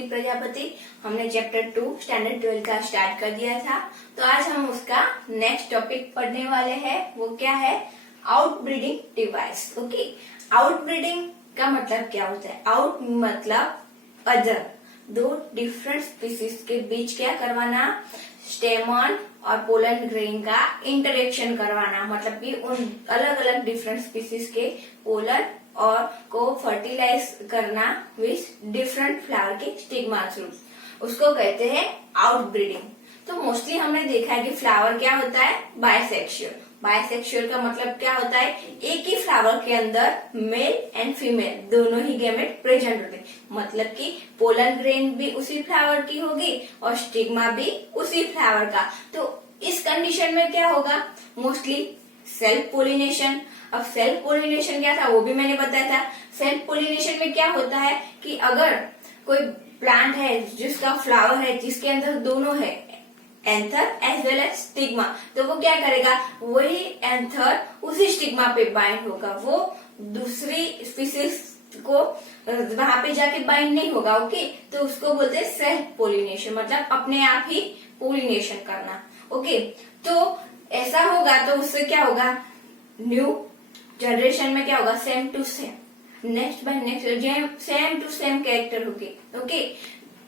श्रुति प्रजापति। हमने chapter 2 standard 12 का start कर दिया था, तो आज हम उसका नेक्स्ट टॉपिक पढ़ने वाले हैं। वो क्या है? Outbreeding device. ओके, आउटब्रीडिंग का मतलब क्या होता है? आउट मतलब अदर, दो डिफरेंट स्पीसीज के बीच क्या करवाना? स्टेमन और पोलन ग्रेन का इंटरेक्शन करवाना, मतलब कि उन अलग अलग डिफरेंट स्पीसीज के पोलन और को फर्टिलाइज करना विथ डिफरेंट फ्लावर के स्टिग्मा थ्रू, उसको कहते हैं आउटब्रीडिंग। तो मोस्टली हमने देखा है कि फ्लावर क्या होता है? बायसेक्सुअल। बायसेक्सुअल का मतलब क्या होता है? एक ही फ्लावर के अंदर मेल एंड फीमेल दोनों ही गैमेट प्रेजेंट होते हैं, मतलब कि पोलन ग्रेन भी उसी फ्लावर की होगी और स्टिग्मा भी उसी फ्लावर का। तो इस कंडीशन में क्या होगा? Mostly self pollination. अब सेल्फ पोलिनेशन क्या था वो भी मैंने बताया था। सेल्फ पोलिनेशन में क्या होता है कि अगर कोई प्लांट है जिसका फ्लावर है जिसके अंदर दोनों है, anther as well as stigma, तो वो क्या करेगा? वही एंथर उसी स्टिग्मा पे बाइंड होगा, वो दूसरी स्पीसीज को वहां पे जाके बाइंड नहीं होगा। ओके, तो उसको बोलते हैं सेल्फ पोलिनेशन, मतलब अपने आप ही पोलिनेशन करना। ओके, तो ऐसा होगा तो उससे क्या होगा? न्यू जनरेशन में क्या होगा? Same to same, next by next same to same character होगी। ओके,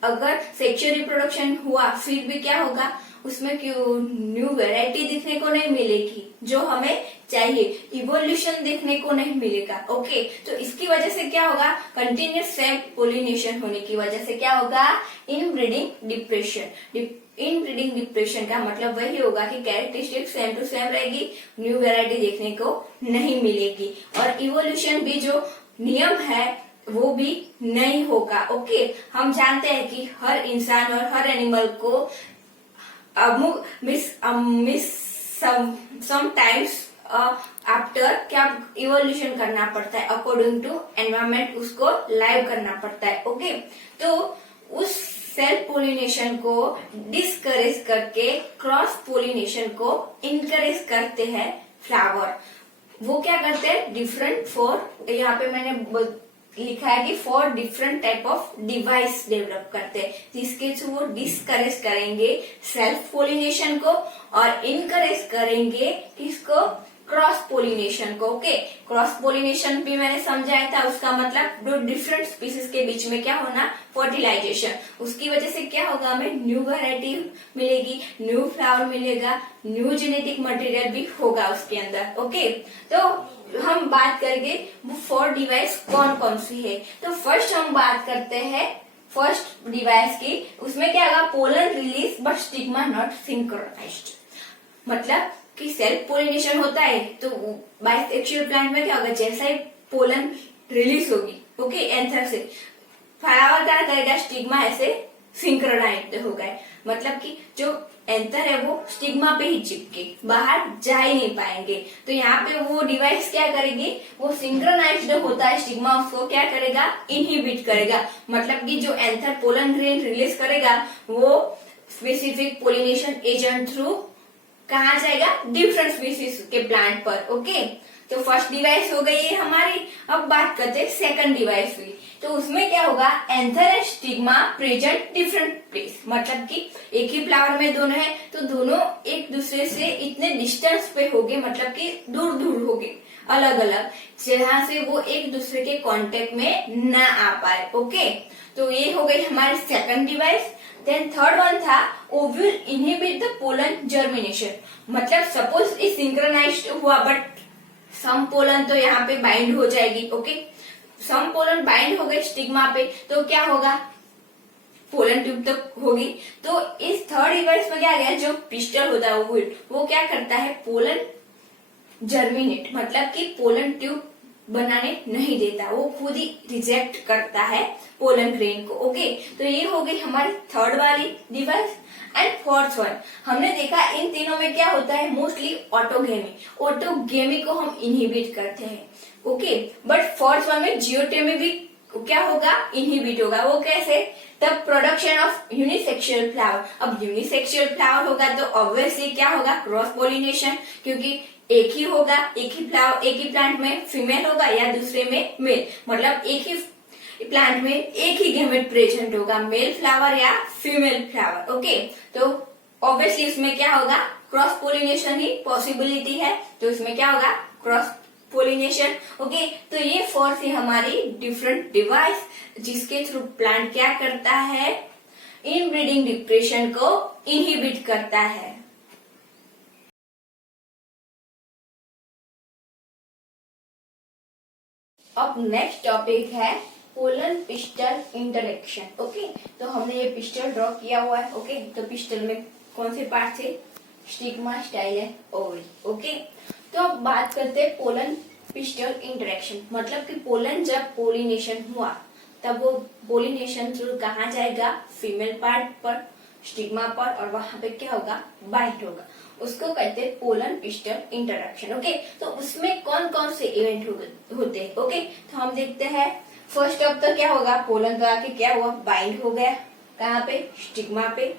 अगर सेक्सुअल रिप्रोडक्शन हुआ फिर भी क्या होगा? उसमें क्यों न्यू वैरायटी दिखने को नहीं मिलेगी जो हमें चाहिए, इवोल्यूशन देखने को नहीं मिलेगा। ओके, तो इसकी वजह से क्या होगा? कंटिन्यूस सेम पोलिनेशन होने की वजह से क्या होगा? Inbreeding depression. इनब्रीडिंग डिप्रेशन का मतलब वही होगा कि कैरेक्टरिस्टिक सेम टू सेम रहेगी, न्यू वैरायटी देखने को नहीं मिलेगी और इवोल्यूशन भी जो नियम है वो भी नहीं होगा। ओके, हम जानते हैं कि हर इंसान और हर एनिमल को समटाइम्स आफ्टर क्या इवोल्यूशन करना पड़ता है, अकॉर्डिंग टू एनवायरमेंट उसको लाइव करना पड़ता है। ओके, तो उस सेल्फ पोलिनेशन को डिस्करेज करके क्रॉस पोलिनेशन को इनकरेज करते हैं फ्लावर। वो क्या करते हैं? डिफरेंट फॉर, यहाँ पे मैंने लिखा है कि 4 different type of device develop करते हैं, जिसके थ्रू वो डिस्करेज करेंगे सेल्फ पोलिनेशन को और इनकरेज करेंगे किसको? क्रॉस पोलिनेशन को। ओके, क्रॉस पोलिनेशन भी मैंने समझाया था, उसका मतलब दो डिफरेंट स्पीसीज के बीच में क्या होना? फर्टिलाइजेशन। उसकी वजह से क्या होगा? हमें न्यू वैरायटी मिलेगी, न्यू फ्लावर मिलेगा, न्यू जेनेटिक मटेरियल भी होगा उसके अंदर। ओके, तो हम बात करेंगे वो 4 डिवाइस कौन कौन सी है। तो फर्स्ट हम बात करते हैं फर्स्ट डिवाइस की। उसमें क्या होगा? Pollen release but stigma not synchronized, मतलब कि सेल्फ पोलिनेशन होता है तो बायसेक्सुअल प्लांट में क्या होगा? जैसा ही पोलन रिलीज होगी, ओके, एंथर से फ्लावर क्या करेगा? स्टिग्मा ऐसे सिंक्रोनाइज्ड हो गए, मतलब कि जो एंथर है वो स्टिग्मा पे ही चिपके, बाहर जा ही नहीं पाएंगे। तो यहाँ पे वो डिवाइस क्या करेगी? वो सिंक्रोनाइज्ड होता है स्टिग्मा, उसको क्या करेगा? इनहिबिट करेगा, मतलब कि जो एंथर पोलन ग्रेन रिलीज करेगा वो स्पेसिफिक पोलिनेशन एजेंट थ्रू कहाँ जाएगा? डिफरेंट स्पीसीज के प्लांट पर। ओके, तो फर्स्ट डिवाइस हो गई है हमारी। अब बात करते हैं सेकंड डिवाइस की। तो उसमें क्या होगा? Anther and stigma present different place, मतलब कि एक ही फ्लावर में दोनों है तो दोनों एक दूसरे से इतने डिस्टेंस पे होंगे, मतलब कि दूर दूर होंगे, अलग अलग, जहां से वो एक दूसरे के कांटेक्ट में न आ पाए। ओके, तो ये हो गई हमारी second device. Then third one था ovule inhibit the pollen germination, मतलब सपोज ये सिंक्रोनाइज्ड हुआ बट सम पोलन तो यहाँ पे बाइंड हो जाएगी। ओके, सम पोलन बाइंड हो गई स्टिग्मा पे तो क्या होगा? पोलन ट्यूब तक होगी। तो इस थर्ड डिवाइस में क्या गया? जो पिस्टल होता है ओव्यूल, वो क्या करता है? पोलन जर्मिनेट, मतलब कि पोलन ट्यूब बनाने नहीं देता, वो खुद ही रिजेक्ट करता है पोलन ग्रेन को। ओके, तो ये हो गई हमारी थर्ड वाली डिवाइस। एंड फोर्थ वन हमने देखा इन तीनों में क्या होता है? मोस्टली ऑटोगेमी, ऑटोगेमी को हम इनहिबिट करते हैं। ओके, बट फोर्थ वन में जियोटेमी भी क्या होगा? इनहिबिट होगा। वो कैसे? The production of unisexual flower. अब यूनिसेक्सुअल फ्लावर होगा तो ऑब्वियसली क्या होगा? क्रॉस पोलिनेशन, क्योंकि एक ही होगा, एक ही फ्लावर, एक ही प्लांट में फीमेल होगा या दूसरे में मेल, मतलब प्लांट में एक ही गैमेट प्रेजेंट होगा, मेल फ्लावर या फीमेल फ्लावर। ओके, तो ऑब्वियसली इसमें क्या होगा, क्रॉस पोलिनेशन ही पॉसिबिलिटी है, तो इसमें क्या होगा, क्रॉस पोलिनेशन। ओके, तो ये फोर थी हमारी डिफरेंट डिवाइस जिसके थ्रू प्लांट क्या करता है, इनब्रीडिंग डिप्रेशन को इनहिबिट करता है। अब नेक्स्ट टॉपिक है पोलन पिस्टल इंटरेक्शन। ओके, तो हमने ये पिस्टल ड्रॉ किया हुआ है। ओके, तो पिस्टल में कौन से पार्ट थे, स्टिग्मा, स्टाइलन, ओवरी। ओके, तो अब बात करते हैं पोलन पिस्टल इंटरेक्शन, मतलब कि पोलन जब पोलिनेशन हुआ तब वो पोलिनेशन थ्रू कहाँ जाएगा, फीमेल पार्ट पर, स्टिग्मा पर, और वहां पे क्या होगा, बाइट होगा, उसको कहते हैं पोलन पिस्टल इंटरेक्शन। ओके, तो उसमें कौन कौन से इवेंट होते हैं। ओके, तो हम देखते हैं फर्स्ट ऑफ तो क्या होगा, पोलन तो आके क्या हुआ, बाइंड हो गया, कहाँ पे, स्टिग्मा पे।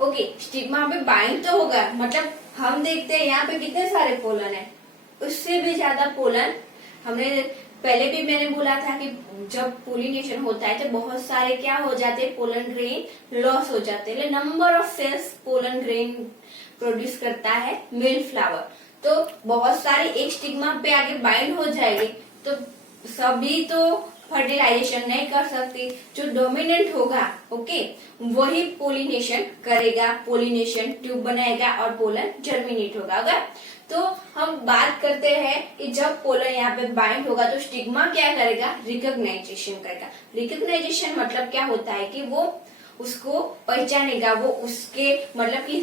ओके, स्टिग्मा पे बाइंड तो होगा, मतलब हम देखते हैं यहाँ पे कितने सारे पोलन है, उससे भी ज्यादा पोलन। हमने पहले भी मैंने बोला था कि जब पोलिनेशन होता है तो बहुत सारे क्या हो जाते हैं, पोलन ग्रेन लॉस हो जाते हैं। Number of cells pollen grain produce करता है मेल फ्लावर, तो बहुत सारे एक स्टिग्मा पे आगे बाइंड हो जाएंगे, तो सभी तो फर्टिलाइजेशन नहीं कर सकती, जो डोमिनेंट होगा ओके वही पोलिनेशन करेगा, पोलिनेशन ट्यूब बनाएगा और पोलन जर्मिनेट होगा। अगर तो हम बात करते हैं कि जब पोलन यहाँ पे बाइंड होगा तो स्टिग्मा क्या करेगा, रिकॉग्नाइजेशन करेगा। रिकॉग्नाइजेशन मतलब क्या होता है कि वो उसको पहचानेगा, वो उसके मतलब कि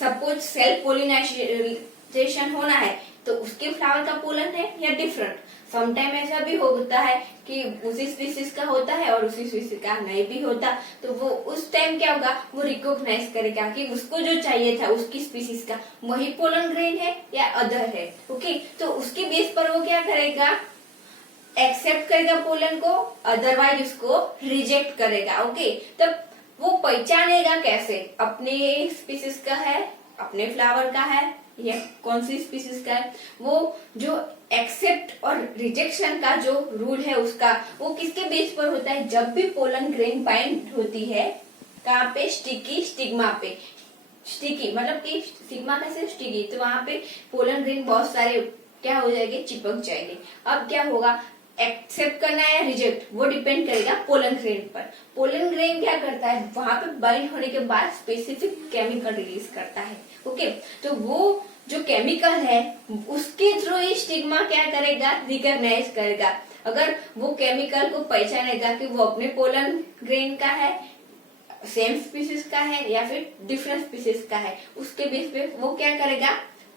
सपोज सेल्फ पोलिनाइजेशन होना है तो उसके फ्लावर का पोलन है या डिफरेंट। समटाइम ऐसा भी होता है कि उसी स्पीसीज का होता है और उसी स्पीसीज का नहीं भी होता, तो वो उस टाइम क्या होगा, वो रिकॉग्नाइज करेगा कि उसको जो चाहिए था उसकी स्पीसीज का वही पोलन ग्रेन है या अदर है। ओके, तो उसके बेस पर वो क्या करेगा, एक्सेप्ट करेगा पोलन को, अदरवाइज उसको रिजेक्ट करेगा। ओके, तब वो पहचानेगा कैसे, अपने स्पीसीज का है, अपने फ्लावर का है या कौन सी स्पीसीज का है। वो जो एक्सेप्ट और रिजेक्शन का जो रूल है उसका, वो किसके बेस पर होता है, जब भी पोलन ग्रेन बाइंड होती है कहाँ पे, स्टिकी स्टिग्मा पे। स्टिकी मतलब कि स्टिग्मा कैसे स्टिकी, तो वहां पे पोलन ग्रेन बहुत सारे क्या हो जाएंगे, चिपक जाएंगे। अब क्या होगा, एक्सेप्ट करना है या रिजेक्ट वो डिपेंड करेगा पोलन ग्रेन पर। पोलन ग्रेन क्या करता है, वहां पे बाइंड होने के बाद स्पेसिफिक केमिकल रिलीज करता है। ओके, तो वो जो केमिकल है उसके थ्रू ये स्टिग्मा क्या करेगा, रिकॉग्नाइज करेगा। अगर वो केमिकल को पहचानेगा कि वो अपने पोलन ग्रेन का है, सेम स्पीसीज का है या फिर डिफरेंट स्पीसीज का है, उसके बेस पे वो क्या करेगा,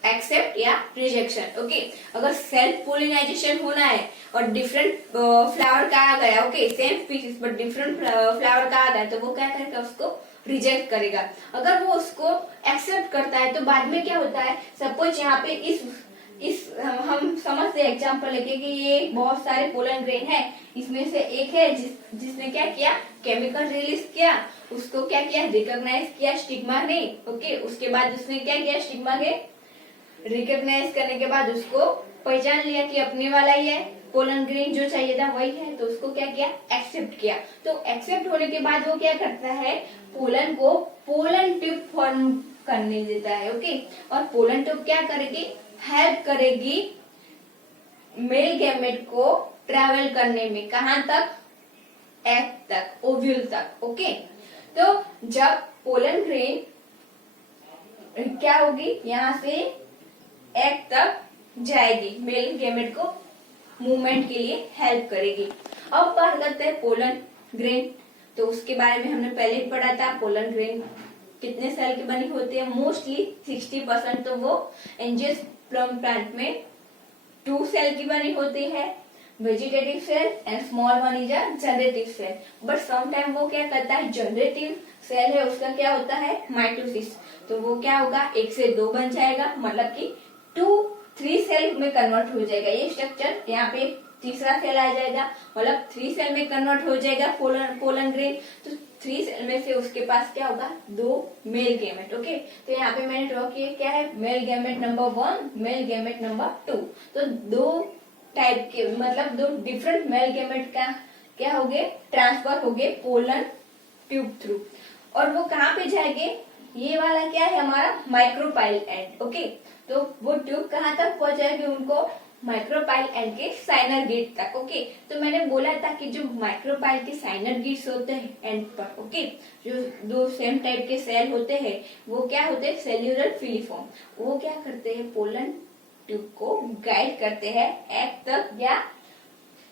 एक्सेप्ट या रिजेक्शन। ओके, अगर सेल्फ पोलिनाइजेशन होना है और डिफरेंट फ्लावर का आ गया, okay same species but different flower का आ गया, तो वो क्या करेगा, उसको रिजेक्ट करेगा। अगर वो उसको एक्सेप्ट करता है तो बाद में क्या होता है, सपोज यहाँ पे इस हम समझते हैं एग्जांपल लेके कि ये बहुत सारे पोलन ग्रेन है, इसमें से एक है जिसने क्या किया, केमिकल रिलीज किया, उसको क्या किया, रिकॉग्नाइज किया स्टिग्मा ने। ओके, उसके बाद उसने क्या किया, स्टिग्मा के रिकॉग्नाइज करने के बाद उसको पहचान लिया कि अपने वाला ही है, पोलन ग्रेन जो चाहिए था वही है, तो उसको क्या किया, एक्सेप्ट किया। तो एक्सेप्ट होने के बाद वो क्या करता है, पोलन को पोलन ट्यूब फॉर्म करने देता है। ओके, और पोलन ट्यूब क्या करेगी, हेल्प करेगी मेल गैमेट को ट्रेवल करने में, कहां तक, एग तक, ओव्यूल तक। ओके, तो जब पोलन ग्रेन क्या होगी, यहाँ से एग तक जाएगी, मेल गैमेट को मूवमेंट के लिए हेल्प करेगी। अब बात करते हैं पोलन ग्रेन, तो उसके बारे में हमने पहले ही पढ़ा था। पोलन ग्रेन कितने सेल की बनी होती है, मोस्टली 60% तो वो एंजियोस्पर्म प्लांट में 2 सेल की बनी होती है, vegetative cell and small one is a generative cell. But sometime वो क्या करता है, जनरेटिव सेल है उसका क्या होता है, माइटोसिस, तो वो क्या होगा, 1 से 2 बन जाएगा, मतलब कि 2-3 सेल में कन्वर्ट हो जाएगा। ये स्ट्रक्चर यहाँ पे तीसरा सेल आ जाएगा, मतलब 3 सेल में कन्वर्ट हो जाएगा पोलन ग्रेन। तो 3 सेल में से उसके पास क्या होगा, 2 मेल गैमेट। ओके, तो यहाँ पे मैंने ड्रॉ किया क्या है, male gamete number 1, male gamete number 2। तो 2 टाइप के मतलब 2 डिफरेंट मेल गैमेट का क्या हो गए, ट्रांसफर हो गए पोलन ट्यूब थ्रू। और वो कहाँ पे जाएंगे, ये वाला क्या है हमारा माइक्रोपाइल एंड। ओके, तो वो ट्यूब कहाँ तक पहुंचाएगी उनको, माइक्रोपाइल एंड के साइनर गेट तक। ओके, तो मैंने बोला था कि जो माइक्रोपाइल के साइनर गेट्स होते हैं एंड पर, ओके, जो दो सेम टाइप के सेल होते हैं वो क्या होते हैं, सेल्यूलर फिलीफॉर्म, वो क्या करते हैं, पोलन ट्यूब को गाइड करते हैं एग तक या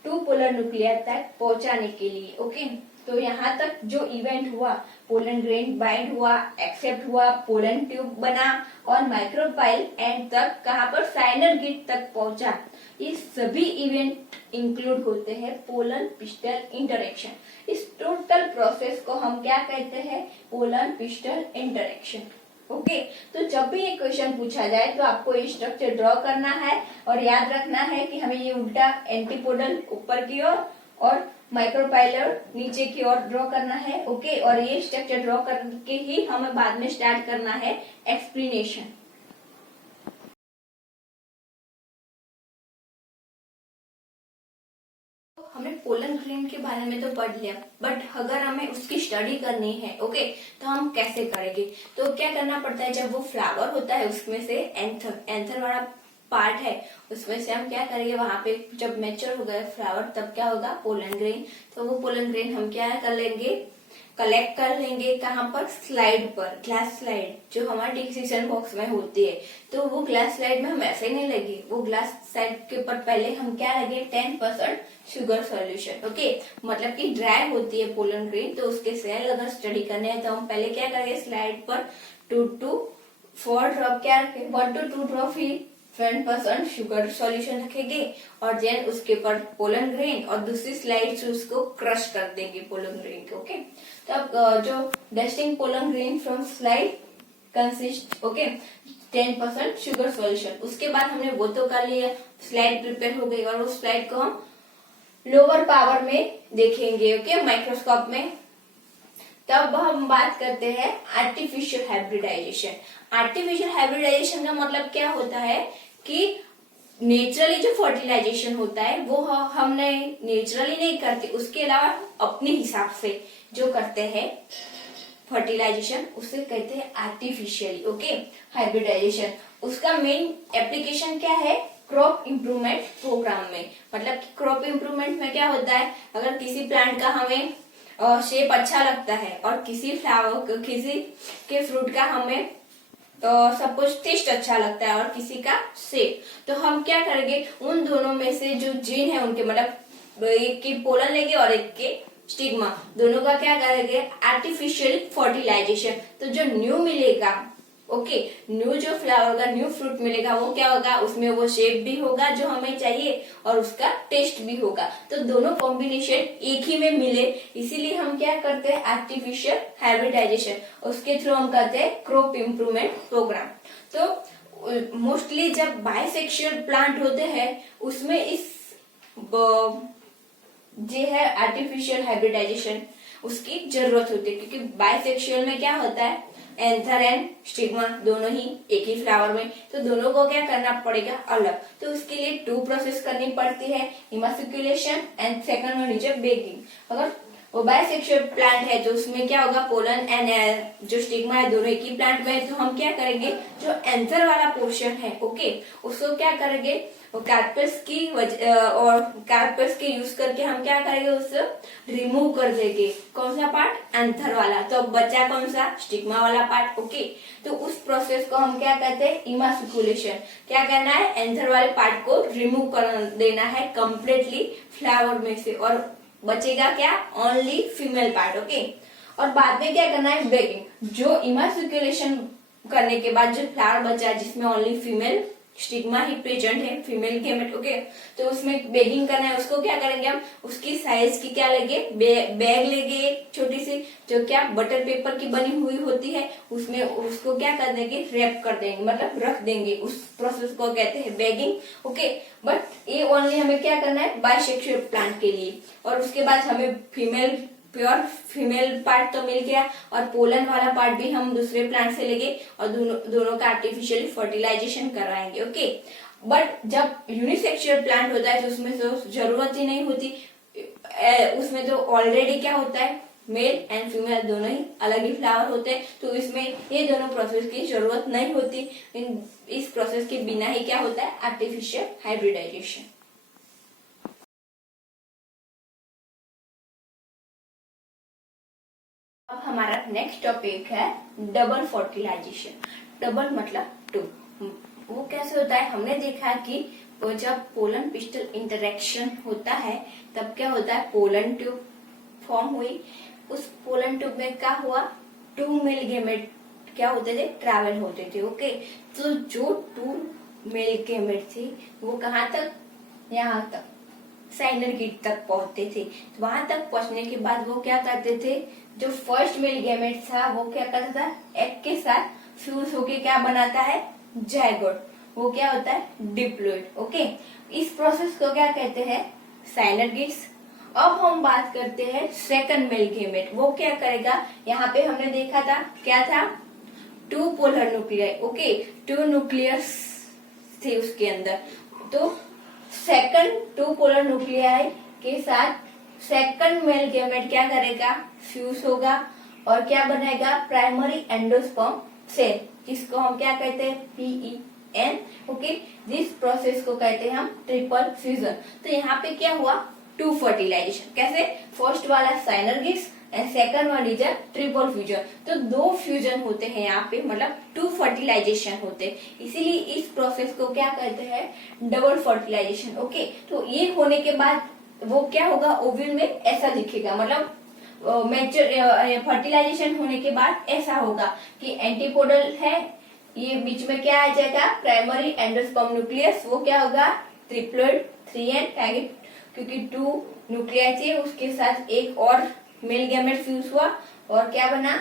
टू पोलर न्यूक्लियर तक पहुंचाने के लिए। ओके, तो यहाँ तक जो इवेंट हुआ, पोलन ग्रेन बाइंड हुआ, एक्सेप्ट हुआ, पोलन ट्यूब बना और माइक्रोपाइल एंड तक कहाँ पर, साइनर गेट तक पहुंचा, ये सभी इवेंट इंक्लूड होते हैं पोलन पिस्टल इंटरेक्शन। इस टोटल प्रोसेस को हम क्या कहते हैं, पोलन पिस्टल इंटरेक्शन। ओके, तो जब भी ये क्वेश्चन पूछा जाए तो आपको ये स्ट्रक्चर ड्रॉ करना है और याद रखना है कि हमें ये उल्टा एंटीपोडल ऊपर की ओर और माइक्रोपाइलर नीचे की ओर ड्रॉ करना है। ओके, और ये स्ट्रक्चर ड्रॉ करके ही हमें बाद में स्टार्ट करना है एक्सप्लेनेशन। हमने पोलन ग्रेन के बारे में तो पढ़ लिया, बट अगर हमें उसकी स्टडी करनी है, ओके, तो हम कैसे करेंगे, तो क्या करना पड़ता है, जब वो फ्लावर होता है उसमें से एंथर वाला पार्ट है उसमें से हम क्या करेंगे, वहां पे जब मैच्योर हो गया फ्लावर तब क्या होगा, पोलन ग्रेन। तो वो पोलन ग्रेन हम क्या कर लेंगे, कलेक्ट कर लेंगे, कहाँ पर, स्लाइड पर, ग्लास स्लाइड जो हमारे डिसीजन बॉक्स में होती है। तो वो ग्लास स्लाइड में हम ऐसे नहीं लगे, वो ग्लास स्लाइड के ऊपर पहले हम क्या लगे, 10% शुगर सॉल्यूशन। ओके, मतलब कि ड्राई होती है पोलन ग्रेन, तो उसके सेल अगर स्टडी करने हैं तो हम पहले क्या करेंगे, स्लाइड पर 2 to 4 ड्रॉप क्या रखे, 1 to 2 drop he 10% sugar solution रखेंगे और देन उसके ऊपर पोलन ग्रेन और दूसरी स्लाइड से उसको क्रश कर देंगे पोलन ग्रेन को। ओके, तो अब जो dusting pollen grain from slide consist, okay, 10% sugar solution. उसके बाद हमने वो तो कर लिया, स्लाइड प्रिपेयर हो गई और उस स्लाइड को हम लोअर पावर में देखेंगे, ओके, माइक्रोस्कोप में। तब हम बात करते हैं आर्टिफिशियल हाइब्रिडाइजेशन। आर्टिफिशियल हाइब्रिडाइजेशन का मतलब क्या होता है कि नेचुरली जो फर्टिलाइजेशन होता है वो हमने नेचुरली नहीं करते, उसके अलावा अपने हिसाब से जो करते हैं फर्टिलाइजेशन, उसे कहते हैं आर्टिफिशियली, ओके, हाइब्रिडाइजेशन। उसका मेन एप्लीकेशन क्या है, क्रॉप इम्प्रूवमेंट प्रोग्राम में। मतलब कि क्रॉप इम्प्रूवमेंट में क्या होता है, अगर किसी प्लांट का हमें शेप अच्छा लगता है और किसी फ्लावर, किसी के फ्रूट का हमें तो सब कुछ टेस्ट अच्छा लगता है और किसी का शेप, तो हम क्या करेंगे, उन दोनों में से जो जीन है उनके, मतलब एक की पोलन लेंगे और एक के स्टिग्मा, दोनों का क्या करेंगे, आर्टिफिशियल फर्टिलाइजेशन। तो जो न्यू मिलेगा, ओके, न्यू जो फ्लावर का न्यू फ्रूट मिलेगा वो क्या होगा, उसमें वो शेप भी होगा जो हमें चाहिए और उसका टेस्ट भी होगा, तो दोनों कॉम्बिनेशन एक ही में मिले, इसीलिए हम क्या करते हैं, आर्टिफिशियल हाइब्रिडाइजेशन। उसके थ्रू हम करते हैं क्रॉप इम्प्रूवमेंट प्रोग्राम। तो मोस्टली जब बाइसेक्सुअल प्लांट होते हैं उसमें इस जो है आर्टिफिशियल हाइब्रिडाइजेशन उसकी जरूरत होती है, क्योंकि बाइसेक्सुअल में क्या होता है, एंथर एंड स्टिग्मा दोनों ही एक ही फ्लावर में, तो दोनों को क्या करना पड़ेगा, अलग। तो उसके लिए 2 प्रोसेस करनी पड़ती है, emasculation and second one is bagging. अगर वो बाइसेक्सुअल प्लांट है तो उसमें क्या होगा, पोलन एंड जो स्टिग्मा है दोनों एक ही प्लांट में है, तो हम क्या करेंगे, जो एंथर वाला पोर्शन है, ओके, उसको क्या करेंगे, कार्पेल्स की और कार्पेल्स के यूज करके हम क्या करेंगे, उससे रिमूव कर देंगे। कौन सा पार्ट, एंथर वाला, तो बचा कौन सा, स्टिग्मा वाला पार्ट। ओके, तो उस प्रोसेस को हम क्या कहते हैं, इमासिकुलेशन। क्या करना है, एंथर वाले पार्ट को रिमूव कर देना है कंप्लीटली फ्लावर में से, और बचेगा क्या, ओनली फीमेल पार्ट। ओके, और बाद में क्या करना है, बेकिंग। जो इमासिकुलेशन करने के बाद जो फ्लावर बचा जिसमें ओनली फीमेल स्टिग्मा ही प्रेजेंट है, फीमेल गेमेट, ओके, तो उसमें बेकिंग करना है। उसको क्या करेंगे हम, उसकी साइज की क्या लेंगे, बैग लेंगे एक छोटी सी, जो क्या बटर पेपर की बनी हुई होती है, उसमें उसको क्या कर देंगे, रैप कर देंगे, मतलब रख देंगे। उस प्रोसेस को कहते हैं बैगिंग। ओके, बट ये ओनली हमें क्या करना है, बाइसेक्सुअल प्लांट के लिए। और उसके बाद हमें फीमेल, प्योर फीमेल पार्ट तो मिल गया और पोलन वाला पार्ट भी हम दूसरे प्लांट से लेंगे और दोनों का आर्टिफिशियल फर्टिलाइजेशन करवाएंगे। ओके, बट जब यूनिसेक्सुअल प्लांट होता है तो उसमें तो जरूरत ही नहीं होती, उसमें तो ऑलरेडी क्या होता है, मेल एंड फीमेल दोनों ही अलग ही फ्लावर होते हैं, तो इसमें ये दोनों प्रोसेस की जरूरत नहीं होती। इस प्रोसेस के बिना ही क्या होता है, आर्टिफिशियल हाइब्रिडाइजेशन। अब हमारा नेक्स्ट टॉपिक है डबल फर्टिलाइजेशन। डबल मतलब टू। वो कैसे होता है, हमने देखा कि वो जब पोलन पिस्टल इंटरेक्शन होता है तब क्या होता है, पोलन ट्यूब फॉर्म हुई। उस पोलन ट्यूब में क्या हुआ, टू मेल गेमेट क्या होते थे, ट्रैवल होते थे। ओके, तो जो टू मेल गेमेट थे वो कहाँ तक, यहाँ तक साइनर गिट तक पहुंचते थे। तो वहां तक पहुंचने के बाद वो क्या करते थे, जो फर्स्ट मेल गेमेट था वो क्या करता था, एग के साथ फ्यूज होके क्या बनाता है, जायगोट। वो क्या होता है, डिप्लॉइड। ओके, इस प्रोसेस को क्या कहते हैं, साइनर गिट्स। अब हम बात करते हैं सेकंड मेल गेमेट। वो क्या करेगा, यहाँ पे हमने देखा था क्या था, two polar nuclear. Okay, two nucleus थे उसके अंदर। तो सेकंड टू पोलर न्यूक्लियाई के साथ सेकंड मेल गेमेट क्या करेगा, फ्यूज होगा और क्या बनाएगा, प्राइमरी एंडोस्पर्म सेल, जिसको हम क्या कहते हैं, PEN। ओके, जिस प्रोसेस को कहते हैं हम ट्रिपल फ्यूजन। तो यहाँ पे क्या हुआ, टू फर्टिलाइजेशन। कैसे, फर्स्ट वाला signer Gits and second one is a triple fusion. तो दो फ्यूजन होते हैं यहाँ पे, मतलब टू फर्टिलाइजेशन होते हैं, इसीलिए इस प्रोसेस को क्या कहते हैं, डबल फर्टिलाइजेशन। ओके, तो ये होने के बाद वो क्या होगा, ओव्यूल में ऐसा दिखेगा, मतलब मैच्योर फर्टिलाइजेशन होने के बाद ऐसा होगा कि एंटीपोडल है, ये बीच में क्या आ जाएगा, प्राइमरी एंडोस्पर्म न्यूक्लियस। वो क्या होगा, ट्रिप्लोइड 3N, क्योंकि टू न्यूक्लियाई थे, उसके साथ एक और मेल गैमेट फ्यूज हुआ और क्या बना,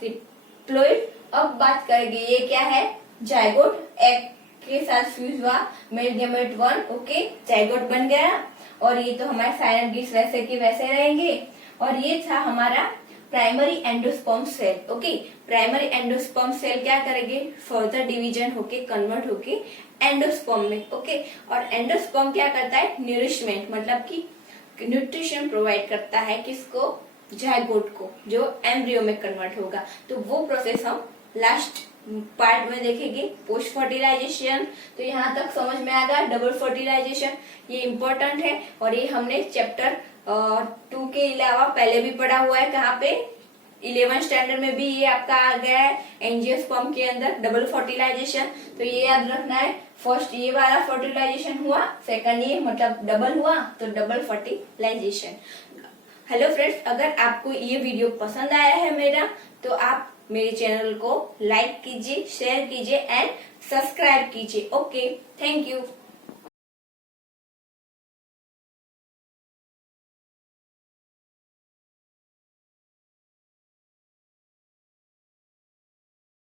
ट्रिप्लोइड। अब बात करेंगे ये क्या है, जायगोट। एग के साथ फ्यूज हुआ मेल गैमेट 1। ओके, जायगोट बन गया और ये तो हमारे साइनर गिट्स वैसे के वैसे रहेंगे। और ये था हमारा primary endosperm cell. Okay, primary endosperm cell क्या करेंगे, फर्दर डिवीजन होके कन्वर्ट होके एंडोस्पर्म में। ओके, और एंडोस्पर्म क्या करता है, न्यूरिशमेंट, मतलब कि न्यूट्रिशन प्रोवाइड करता है किसको, जायगोट को, जो एम्ब्रियो में कन्वर्ट होगा। तो वो प्रोसेस हम लास्ट पार्ट में देखेंगे, पोस्ट फर्टिलाइजेशन। तो यहाँ तक समझ में आ गया, डबल फर्टिलाइजेशन ये इम्पोर्टेंट है और ये हमने चैप्टर 2 के अलावा पहले भी पढ़ा हुआ है। कहाँ पे, 11th स्टैंडर्ड में भी ये आपका आ गया है, एंजियोस्पर्म के अंदर डबल फर्टिलाइजेशन। तो ये याद रखना है, फर्स्ट ये वाला फर्टिलाइजेशन हुआ, सेकंड ये मतलब डबल हुआ, तो डबल फर्टिलाइजेशन। हेलो फ्रेंड्स, अगर आपको ये वीडियो पसंद आया है मेरा, तो आप मेरे चैनल को लाइक कीजिए, शेयर कीजिए एंड सब्सक्राइब कीजिए। Okay, thank you.